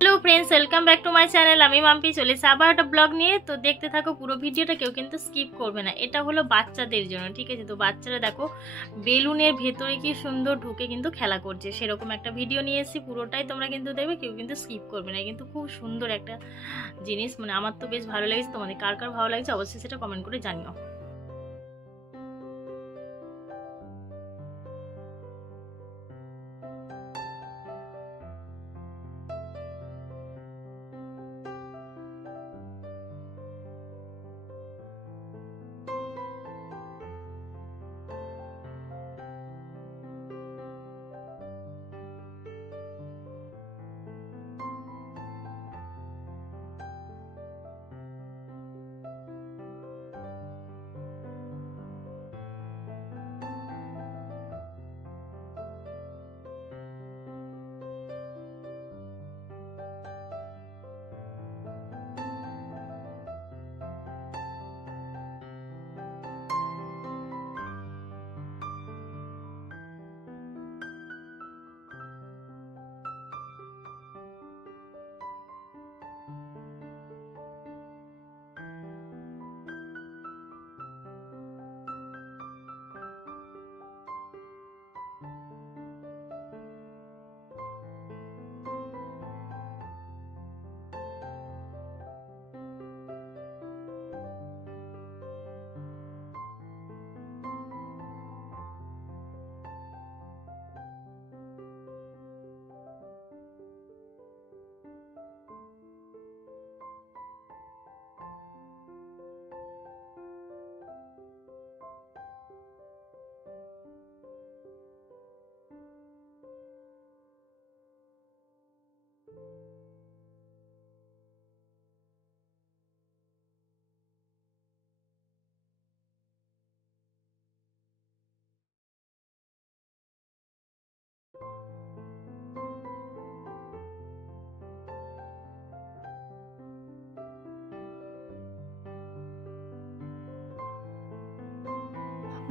Hello friends, welcome back to my channel. আমি মাম্পি চলে এসেছি আবার একটা ব্লগ নিয়ে। তো দেখতে থাকো পুরো ভিডিওটা, কেউ কিন্তু স্কিপ করবে না। এটা হলো বাচ্চাদের জন্য, ঠিক আছে? তো বাচ্চারা দেখো বেলুনের ভেতরে কি সুন্দর ঢুকে কিন্তু খেলা করছে, সেরকম একটা ভিডিও নিয়ে এসেছি। পুরোটাই তোমরা কিন্তু দেখবে, কেউ কিন্তু স্কিপ করবে না। কিন্তু খুব সুন্দর একটা জিনিস, মানে আমার তো বেশ ভালো লেগেছে। তোমাদের কার কার ভালো লাগছে অবশ্যই সেটা কমেন্ট করে জানিও।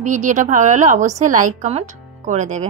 ভিডিওটা ভালো লাগলে অবশ্যই লাইক কমেন্ট করে দেবে।